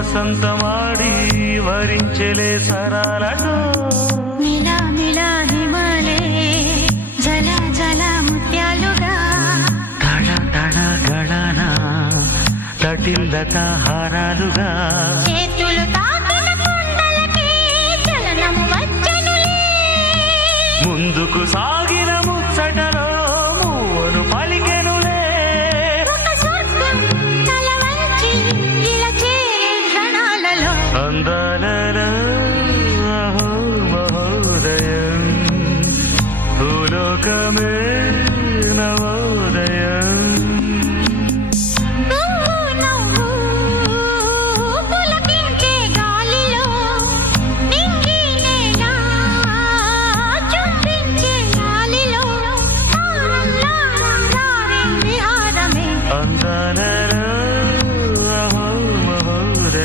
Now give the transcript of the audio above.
వసంత మాడి వరించెలే సరాలటో మిలా మిలా హిమాలే జల జల ముత్యాలుగా తళ తళ గళన తటిల్లత హారాలుగా